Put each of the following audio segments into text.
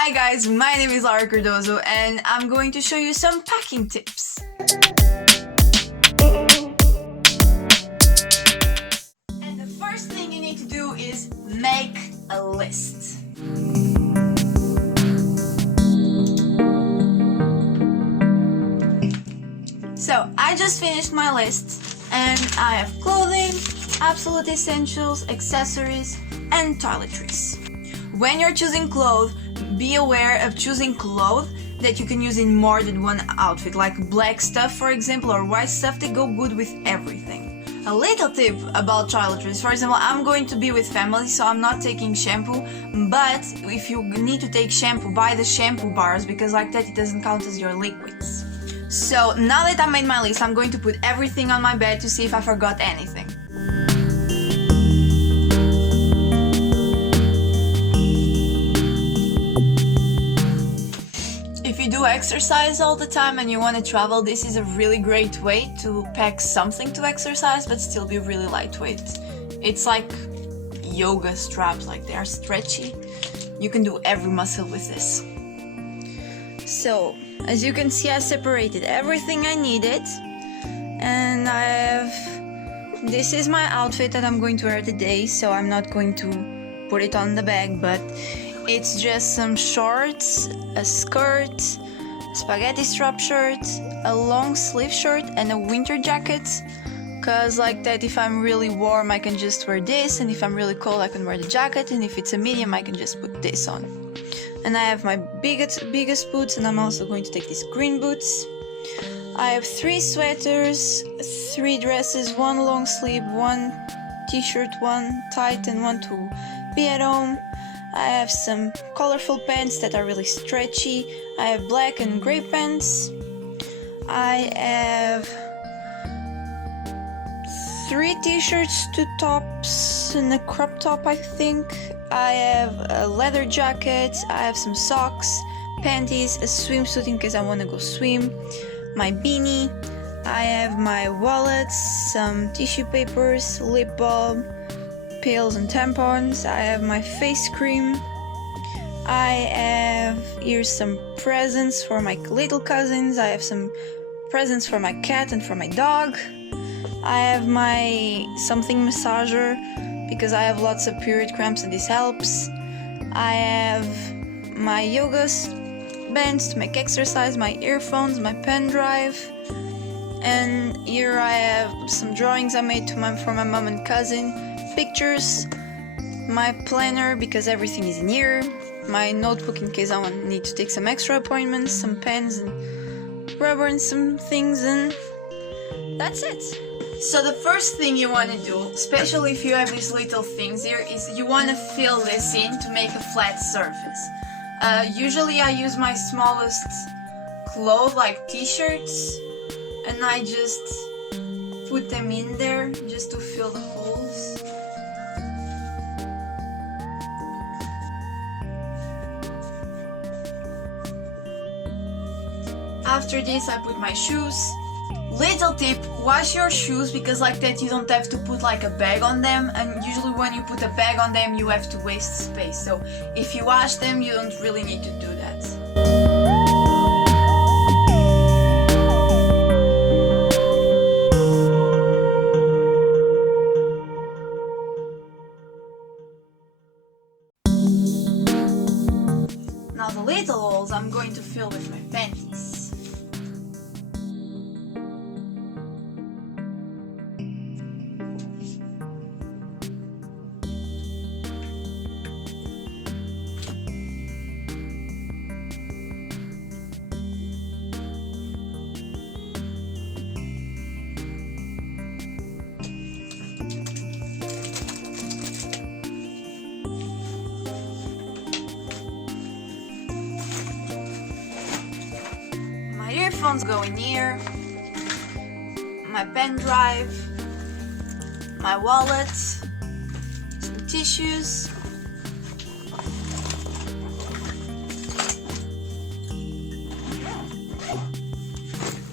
Hi guys, my name is Lara and I'm going to show you some packing tips. And the first thing you need to do is make a list. So I just finished my list and I have clothing, absolute essentials, accessories and toiletries. When you're choosing clothes, be aware of choosing clothes that you can use in more than one outfit, like black stuff for example or white stuff that go good with everything. A little tip about toiletries, for example, I'm going to be with family so I'm not taking shampoo, but if you need to take shampoo, buy the shampoo bars because like that it doesn't count as your liquids. So now that I made my list, I'm going to put everything on my bed to see if I forgot anything. If you do exercise all the time and you want to travel, this is a really great way to pack something to exercise but still be really lightweight. It's like yoga straps, like they are stretchy. You can do every muscle with this. So, as you can see, I separated everything I needed and this is my outfit that I'm going to wear today, so I'm not going to put it on the bag, but it's just some shorts, a skirt, a spaghetti strap shirt, a long sleeve shirt and a winter jacket, cause like that if I'm really warm I can just wear this, and if I'm really cold I can wear the jacket, and if it's a medium I can just put this on. And I have my biggest boots, and I'm also going to take these green boots. I have 3 sweaters, 3 dresses, 1 long sleeve, 1 t-shirt, 1 tight and 1 to be at home. I have some colorful pants that are really stretchy. I have black and gray pants. I have 3 t-shirts, 2 tops and a crop top I think. I have a leather jacket, I have some socks, panties, a swimsuit in case I want to go swim, my beanie, I have my wallet, some tissue papers, lip balm, pills and tampons, I have my face cream, I have here some presents for my little cousins, I have some presents for my cat and for my dog, I have my something massager because I have lots of period cramps and this helps. I have my yoga bands to make exercise, my earphones, my pen drive, and here I have some drawings I made for my mom and cousin, pictures, my planner because everything is in here, my notebook in case I need to take some extra appointments, some pens and rubber and some things, and that's it. So the first thing you want to do, especially if you have these little things here, is you want to fill this in to make a flat surface. Usually I use my smallest clothes like t-shirts and I just put them in there just to fill the holes. After this I put my shoes. Little tip, wash your shoes because like that you don't have to put like a bag on them, and usually when you put a bag on them you have to waste space, so if you wash them you don't really need to do that. Now the little holes I'm going to fill with my panties. My earphones go in here, my pen drive, my wallet, some tissues,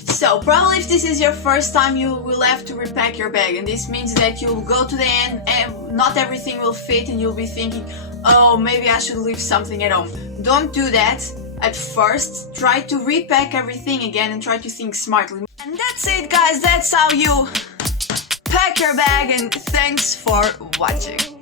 so probably if this is your first time you will have to repack your bag, and this means that you'll go to the end and not everything will fit and you'll be thinking, oh, maybe I should leave something at home. don't do that at first. Try to repack everything again and try to think smartly. And that's it, guys. That's how you pack your bag, and thanks for watching.